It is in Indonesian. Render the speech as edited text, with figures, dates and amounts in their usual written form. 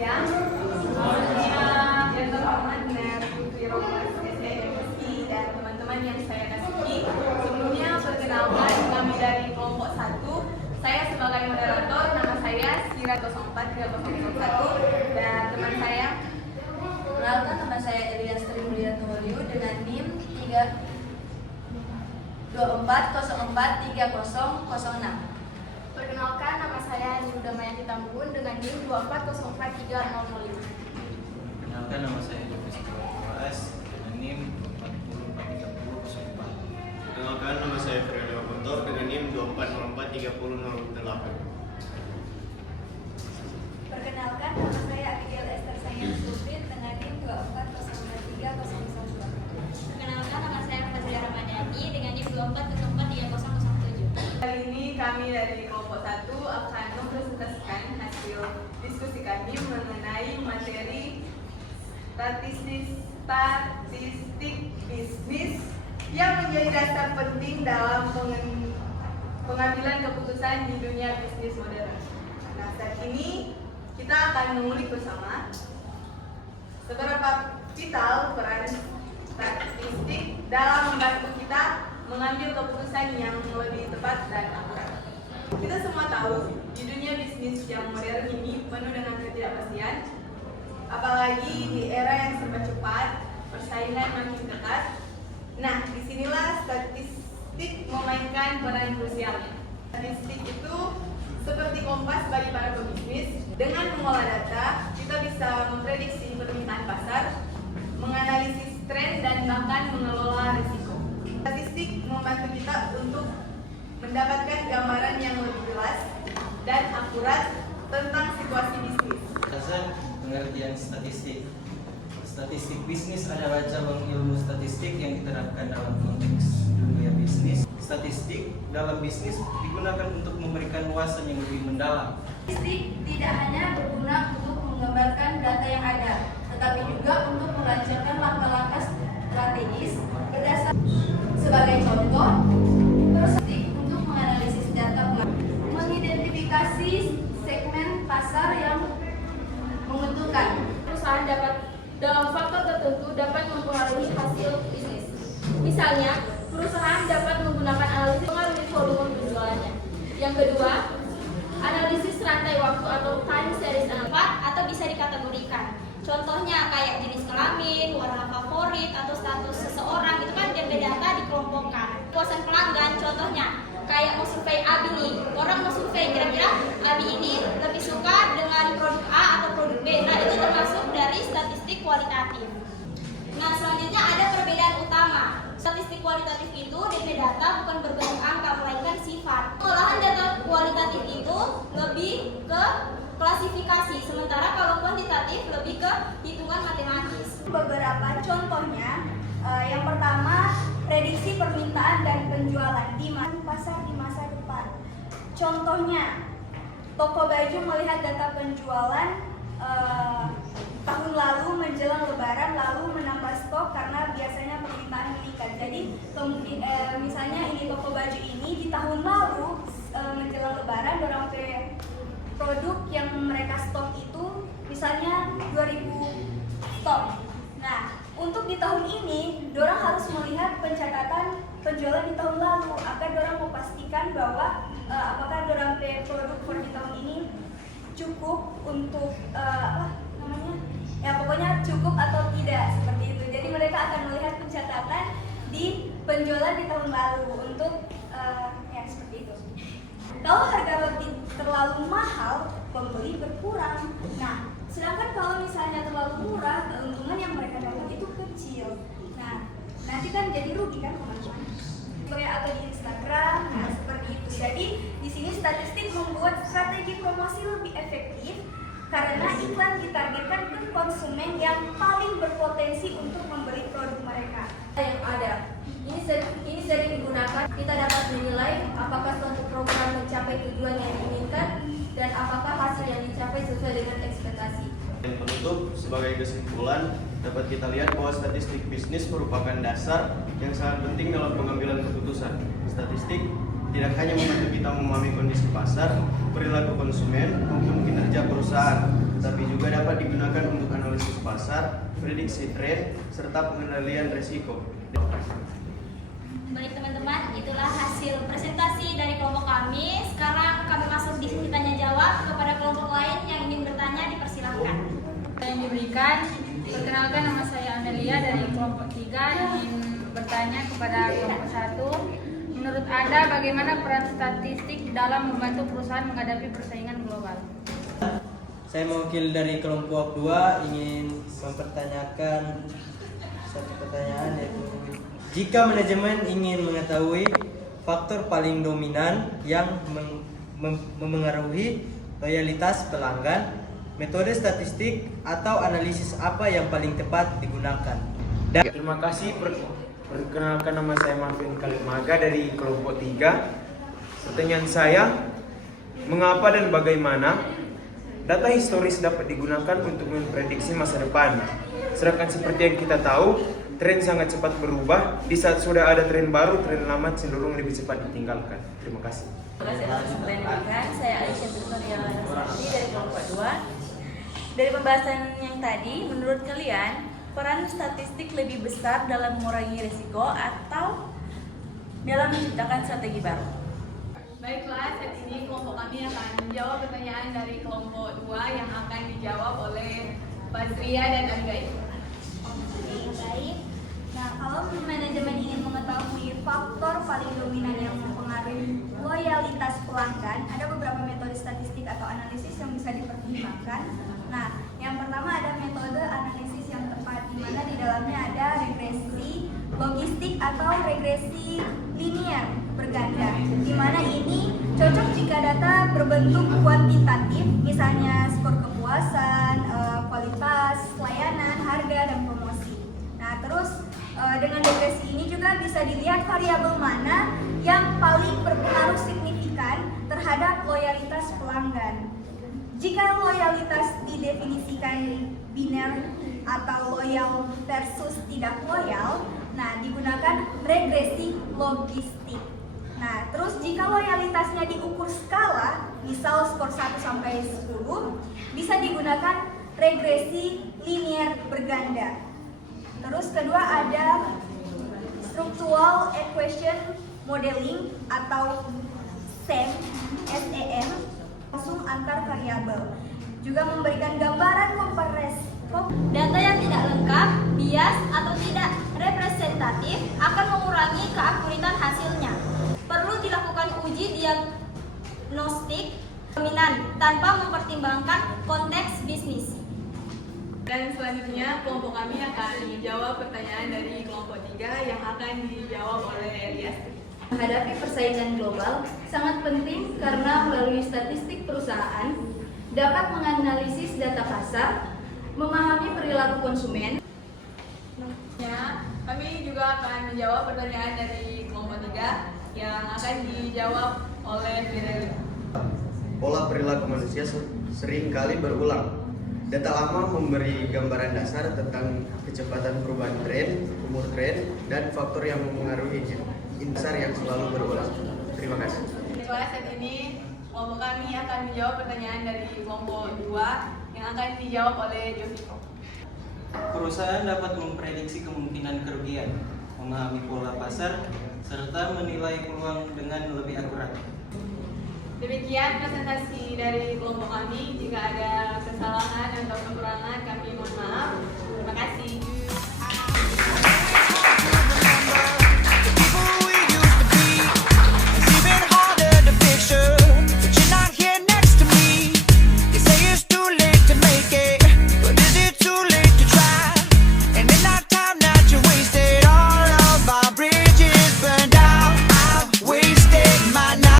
siang. Yang terhormat Ner Putri Romas SMSI dan teman-teman yang saya kasihi. Sebelumnya perkenalkan kami dari kelompok 1. Saya sebagai moderator, nama saya Sira 043001 dan teman saya. Perkenalkan, nama saya Elias Trimulianto Waliu dengan NIM 24043006. Perkenalkan, nama saya Niruda Mayanti Tambun dengan NIM 24043005. Perkenalkan, nama saya Dr. Siwas dengan NIM 24043004. Perkenalkan, nama saya Ferdinand Guntur dengan NIM 24043008. Perkenalkan, nama saya Abigail Esther Sayang Sulfit dengan NIM 24043002. Perkenalkan, nama saya Fazlia Ramadhani dengan NIM 24043007. Kali ini kami dari kelompok 1 akan mempresentasikan hasil diskusi kami mengenai materi statistik bisnis yang menjadi dasar penting dalam pengambilan keputusan di dunia bisnis modern. Nah, saat ini kita akan mengulik bersama seberapa vital peran statistik dalam membantu kita mengambil keputusan yang lebih tepat dan akurat. Kita semua tahu di dunia bisnis yang modern ini penuh dengan ketidakpastian, apalagi di era yang serba cepat, persaingan makin ketat. Nah, disinilah statistik memainkan peran krusialnya. Statistik itu seperti kompas bagi para pebisnis. Dengan mengolah data, kita bisa memprediksi permintaan pasar, menganalisis tren, dan bahkan mengelola risiko. Statistik membantu kita untuk mendapatkan gambaran yang lebih jelas dan akurat tentang situasi bisnis. Dasar pengertian statistik. Statistik bisnis adalah cabang ilmu statistik yang diterapkan dalam konteks dunia bisnis. Statistik dalam bisnis digunakan untuk memberikan wawasan yang lebih mendalam. Statistik tidak hanya berguna untuk menggambarkan data yang ada, tetapi juga untuk melancarkan langkah-langkah strategis berdasar. Sebagai contoh, statistik untuk menganalisis data pelanggan, mengidentifikasi segmen pasar yang menguntungkan. Perusahaan dapat dalam faktor tertentu dapat mempengaruhi hasil bisnis. Misalnya, perusahaan dapat menggunakan analisis mengaruhi volume penjualannya. Yang kedua, analisis rantai waktu atau time series analysis Atau bisa dikategorikan. Contohnya kayak jenis kelamin, warna favorit, atau status seseorang, itu kan DP data dikelompokkan. Kepuasan pelanggan, contohnya kayak mau survei Abi nih, orang mau survei kira-kira Abi ini lebih suka dengan produk A atau produk B. Nah, itu termasuk dari statistik kualitatif. Nah, selanjutnya ada perbedaan utama. Statistik kualitatif itu DP data bukan berbentuk angka, melainkan sifat. Pengolahan data kualitatif itu lebih ke klasifikasi, sementara kalau kuantitatif lebih ke hitungan matematis. Beberapa contohnya, yang pertama, prediksi permintaan dan penjualan di pasar di masa depan. Contohnya, toko baju melihat data penjualan tahun lalu menjelang Lebaran, lalu menambah stok karena biasanya permintaan meningkat. Jadi, misalnya ini toko baju ini di tahun lalu menjelang Lebaran, dorong produk yang mereka stok itu misalnya 2000 stok. Nah, untuk di tahun ini, dorang harus melihat pencatatan penjualan di tahun lalu agar dorang memastikan bahwa apakah dorang produk di tahun ini cukup untuk pokoknya cukup atau tidak, seperti itu. Jadi mereka akan melihat pencatatan di penjualan di tahun lalu untuk seperti itu. Kalau harga roti terlalu mahal, pembeli berkurang. Nah, sedangkan kalau misalnya terlalu murah, keuntungan yang mereka dapat itu kecil. Nah, nanti kan jadi rugi kan teman-teman. Atau di Instagram, nah seperti itu. Jadi di sini statistik membuat strategi promosi lebih efektif karena iklan ditargetkan ke konsumen yang paling berpotensi untuk membeli produk mereka. yang ada. Ini sering digunakan. Kita dapat menilai apakah suatu program mencapai tujuan yang diinginkan dan apakah hasil yang dicapai sesuai dengan ekspektasi. Dan penutup, sebagai kesimpulan, dapat kita lihat bahwa statistik bisnis merupakan dasar yang sangat penting dalam pengambilan keputusan. Statistik tidak hanya membantu kita memahami kondisi pasar, perilaku konsumen, maupun kinerja perusahaan, tetapi juga dapat digunakan untuk analisis pasar, prediksi tren, serta pengendalian risiko. Baik teman-teman, itulah hasil presentasi dari kelompok kami. Sekarang kami masuk diskusi tanya jawab. Kepada kelompok lain yang ingin bertanya dipersilahkan. Yang diberikan, perkenalkan, nama saya Amelia dari kelompok 3, ingin bertanya kepada kelompok 1. Menurut Anda bagaimana peran statistik dalam membantu perusahaan menghadapi persaingan global? Saya mewakili dari kelompok 2 ingin mempertanyakan satu pertanyaan, yaitu jika manajemen ingin mengetahui faktor paling dominan yang memengaruhi loyalitas pelanggan, metode statistik atau analisis apa yang paling tepat digunakan? Terima kasih. Perkenalkan, nama saya Marvin Kalimaga dari kelompok 3. Pertanyaan saya, mengapa dan bagaimana data historis dapat digunakan untuk memprediksi masa depan? Sedangkan seperti yang kita tahu, tren sangat cepat berubah. Di saat sudah ada tren baru, tren lama cenderung lebih cepat ditinggalkan. Terima kasih. Terima kasih atas pertanyaan. Saya Aisyah Victoria Lasari dari kelompok 2. Dari pembahasan yang tadi, menurut kalian peran statistik lebih besar dalam mengurangi risiko atau dalam menciptakan strategi baru? Baiklah, saat ini kelompok kami akan menjawab pertanyaan dari kelompok 2 yang akan dijawab oleh Basria dan Anggai. Baik. Nah, kalau manajemen ingin mengetahui faktor paling dominan yang mempengaruhi loyalitas pelanggan, ada beberapa metode statistik atau analisis yang bisa dipertimbangkan. Nah, yang pertama ada metode analisis yang tepat, di mana di dalamnya ada regresi logistik atau regresi linear berganda, di mana ini cocok jika data berbentuk kuantitatif, misalnya skor kepuasan, kualitas, layanan, harga, dan promosi. Nah, terus dengan regresi ini juga bisa dilihat variabel mana yang paling berpengaruh signifikan terhadap loyalitas pelanggan. Jika loyalitas didefinisikan biner atau loyal versus tidak loyal, nah digunakan regresi logistik. Nah, terus jika loyalitasnya diukur skala, misal skor 1 sampai 10, bisa digunakan regresi linear berganda. Terus kedua ada structural equation modeling atau SEM, langsung antar variabel. Juga memberikan gambaran komparasi. Data yang tidak lengkap, bias, atau tidak representatif akan mengurangi keakuritan hasilnya. Perlu dilakukan uji diagnostik dominan tanpa mempertimbangkan konteks bisnis. Dan selanjutnya kelompok kami akan menjawab pertanyaan dari kelompok 3 yang akan dijawab oleh Elias. Menghadapi persaingan global sangat penting karena melalui statistik perusahaan dapat menganalisis data pasar, memahami perilaku konsumen. Kami juga akan menjawab pertanyaan dari kelompok 3 yang akan dijawab oleh Fireli. Pola perilaku manusia sering kali berulang. Data lama memberi gambaran dasar tentang kecepatan perubahan tren, umur tren, dan faktor yang mempengaruhi dasar yang selalu berulang. Terima kasih. Saat ini kelompok kami akan menjawab pertanyaan dari kelompok 2 yang akan dijawab oleh Josiko. Perusahaan dapat memprediksi kemungkinan kerugian, memahami pola pasar, serta menilai peluang dengan lebih akurat. Demikian presentasi dari kelompok kami. Jika